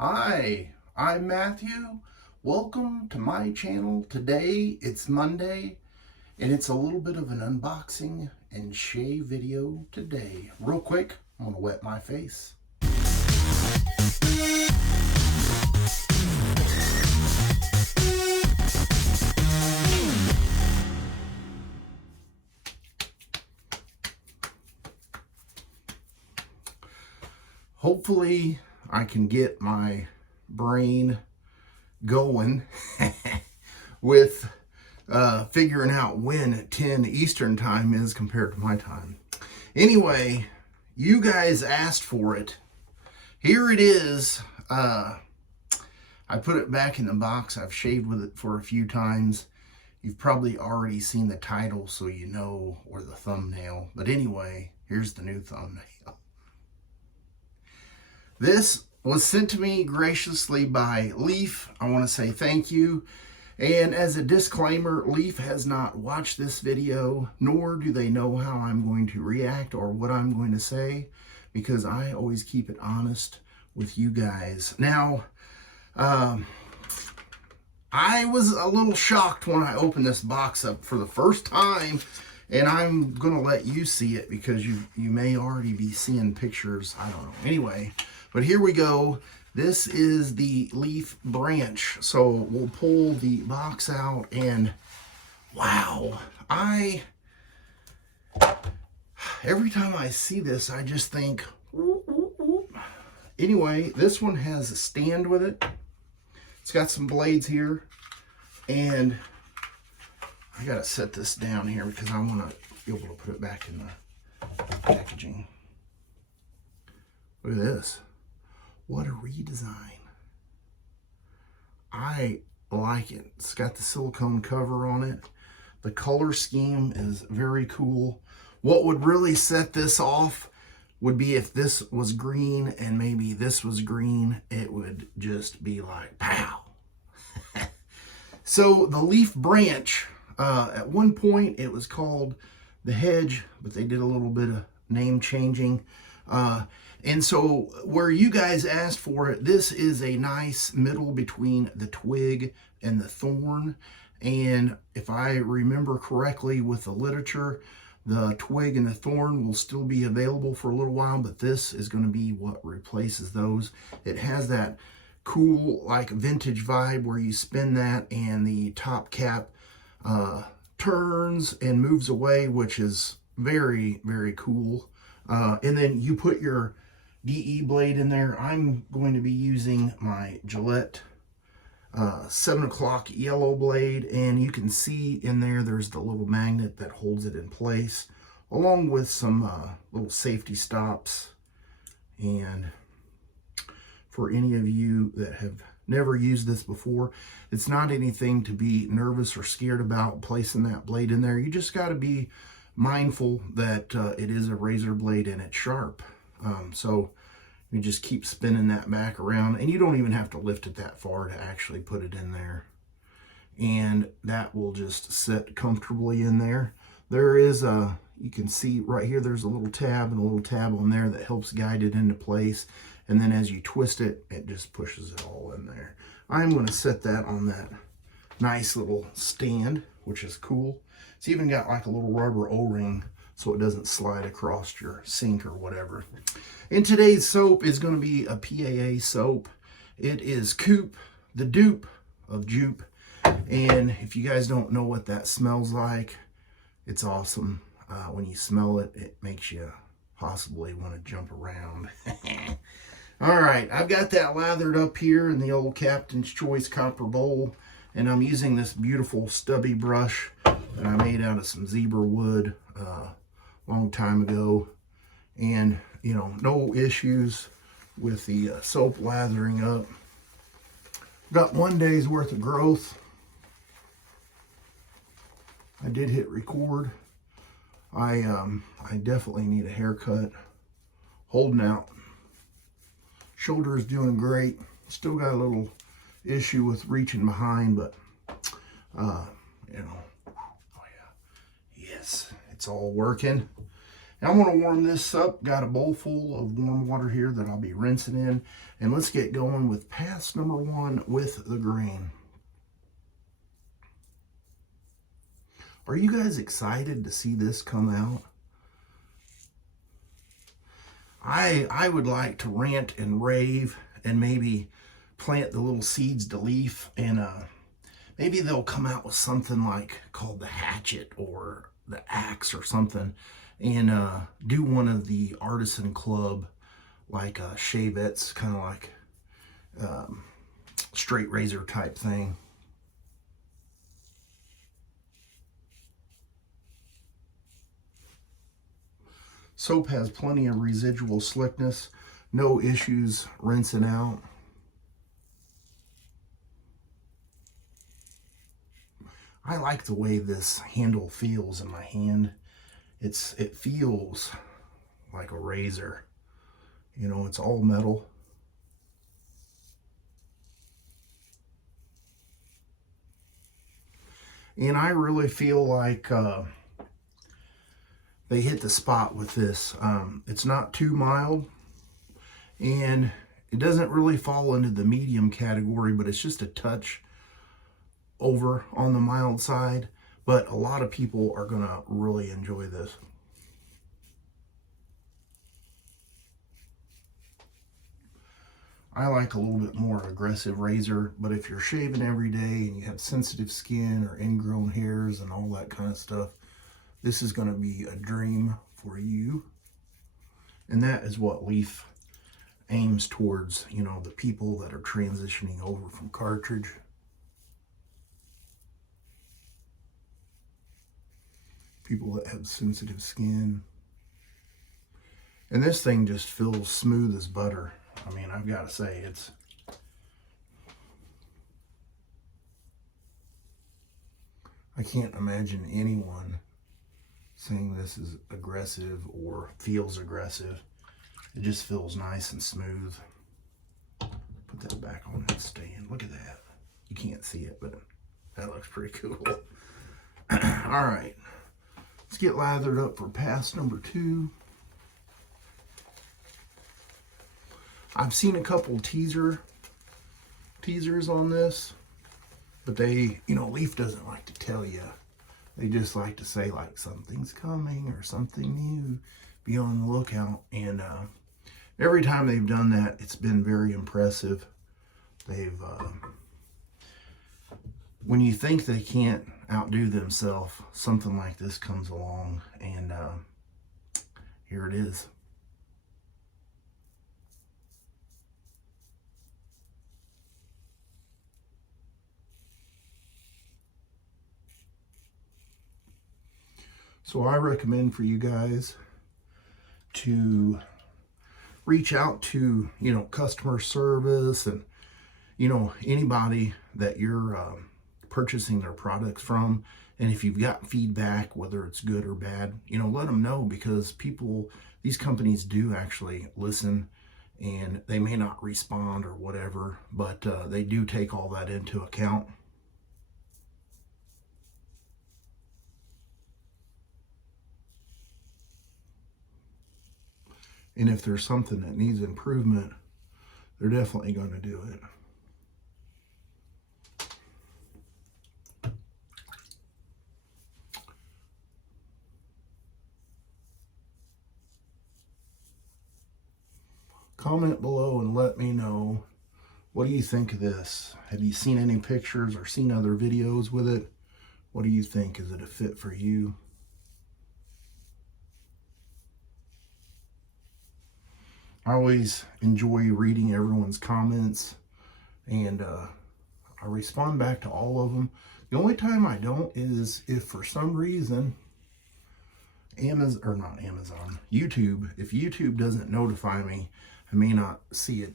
Hi, I'm Matthew. Welcome to my channel. Today it's Monday and it's a little bit of an unboxing and shave video today. Real quick, I'm gonna wet my face. Hopefully I can get my brain going with figuring out when 10 Eastern time is compared to my time. Anyway, you guys asked for it. Here it is. I put it back in the box. I've shaved with it for a few times. You've probably already seen the title, so you know, or the thumbnail. But anyway, here's the new thumbnail. This was sent to me graciously by Leaf. I want to say thank you. And as a disclaimer, Leaf has not watched this video, nor do they know how I'm going to react or what I'm going to say, because I always keep it honest with you guys. Now, I was a little shocked when I opened this box up for the first time, and I'm going to let you see it because you may already be seeing pictures. I don't know. Anyway, but here we go. This is the leaf branch. So we'll pull the box out and wow, every time I see this, I just think, whoop, whoop, whoop. Anyway, this one has a stand with it. It's got some blades here, and I gotta set this down here because I want to be able to put it back in the packaging. Look at this. What a redesign. I like it. It's got the silicone cover on it. The color scheme is very cool. What would really set this off would be if this was green and maybe this was green. It would just be like, pow. So the leaf branch, at one point it was called the Hedge, but they did a little bit of name changing. And so where you guys asked for it, this is a nice middle between the Twig and the Thorn. And if I remember correctly with the literature, the Twig and the Thorn will still be available for a little while, but this is going to be what replaces those. It has that cool, like vintage vibe where you spin that and the top cap turns and moves away, which is very, very cool. And then you put your DE blade in there. I'm going to be using my Gillette 7 o'clock yellow blade, and you can see in there there's the little magnet that holds it in place, along with some little safety stops. And for any of you that have never used this before, it's not anything to be nervous or scared about placing that blade in there. You just got to be mindful that it is a razor blade and it's sharp. So you just keep spinning that back around, and you don't even have to lift it that far to actually put it in there. And that will just sit comfortably in there. There is a, you can see right here, there's a little tab and a little tab on there that helps guide it into place. And then as you twist it, it just pushes it all in there. I'm going to set that on that nice little stand, which is cool. It's even got like a little rubber O-ring so it doesn't slide across your sink or whatever. And today's soap is going to be a PAA soap. It is Coop, the dupe of Jupe. And if you guys don't know what that smells like, it's awesome. When you smell it, it makes you possibly want to jump around. All right, I've got that lathered up here in the old Captain's Choice copper bowl, and I'm using this beautiful stubby brush that I made out of some zebra wood long time ago. And you know, no issues with the soap lathering up. Got 1 day's worth of growth. I did hit record. I definitely need a haircut. Holding out. Shoulder is doing great. Still got a little issue with reaching behind, but you know, oh yeah, yes, it's all working. I'm going to warm this up. Got a bowl full of warm water here that I'll be rinsing in. And let's get going with pass number 1 with the grain. Are you guys excited to see this come out? I would like to rant and rave and maybe plant the little seeds to leaf, and maybe they'll come out with something like called the hatchet or the axe or something, and do one of the artisan club like shavettes, kind of like straight razor type thing. Soap has plenty of residual slickness, no issues rinsing out. I like the way this handle feels in my hand. It feels like a razor. You know, it's all metal. And I really feel like they hit the spot with this. It's not too mild, and it doesn't really fall into the medium category, but it's just a touch over on the mild side. But a lot of people are gonna really enjoy this. I like a little bit more aggressive razor, but if you're shaving every day and you have sensitive skin or ingrown hairs and all that kind of stuff, this is going to be a dream for you. And that is what Leaf aims towards, you know, the people that are transitioning over from cartridge. People that have sensitive skin. And this thing just feels smooth as butter. I mean, I've got to say, it's... I can't imagine anyone saying this is aggressive or feels aggressive. It just feels nice and smooth. Put that back on that stand. Look at that. You can't see it, but that looks pretty cool. All right. Let's get lathered up for pass number 2. I've seen a couple teasers on this, but they, you know, Leaf doesn't like to tell you. They just like to say like something's coming or something new, be on the lookout. And every time they've done that, it's been very impressive. They've, when you think they can't outdo themselves, something like this comes along, and here it is. So I recommend for you guys to reach out to, you know, customer service and, you know, anybody that you're purchasing their products from. And if you've got feedback, whether it's good or bad, you know, let them know, because people, these companies do actually listen, and they may not respond or whatever, but they do take all that into account. And if there's something that needs improvement, they're definitely going to do it. Comment below and let me know, what do you think of this? Have you seen any pictures or seen other videos with it? What do you think? Is it a fit for you? I always enjoy reading everyone's comments, and I respond back to all of them. The only time I don't is if for some reason YouTube, if YouTube doesn't notify me, I may not see it.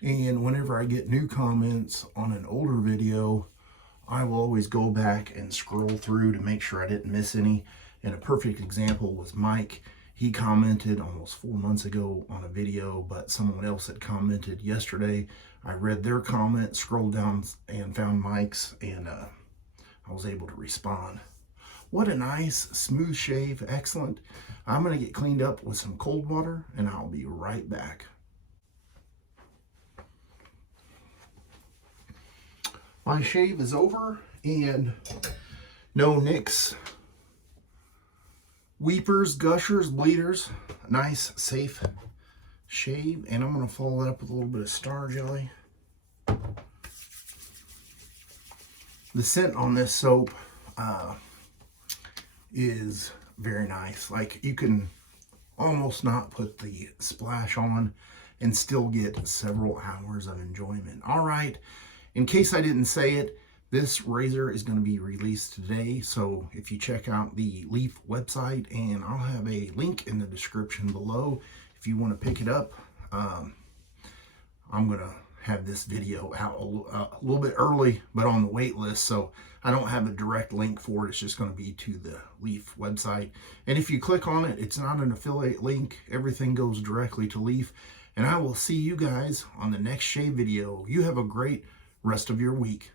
And whenever I get new comments on an older video, I will always go back and scroll through to make sure I didn't miss any. And a perfect example was Mike. He commented almost 4 months ago on a video, but someone else had commented yesterday. I read their comment, scrolled down and found Mike's, and I was able to respond. What a nice smooth shave, excellent. I'm gonna get cleaned up with some cold water and I'll be right back. My shave is over and no nicks, weepers, gushers, bleeders. Nice, safe shave. And I'm gonna follow that up with a little bit of star jelly. The scent on this soap is very nice. Like, you can almost not put the splash on and still get several hours of enjoyment. All right, in case I didn't say it, this razor is going to be released today. So if you check out the Leaf website, and I'll have a link in the description below if you want to pick it up. I'm going to have this video out a little bit early, but on the wait list, so I don't have a direct link for it. It's just going to be to the Leaf website, and if you click on it, it's not an affiliate link. Everything goes directly to Leaf, and I will see you guys on the next shave video. You have a great rest of your week.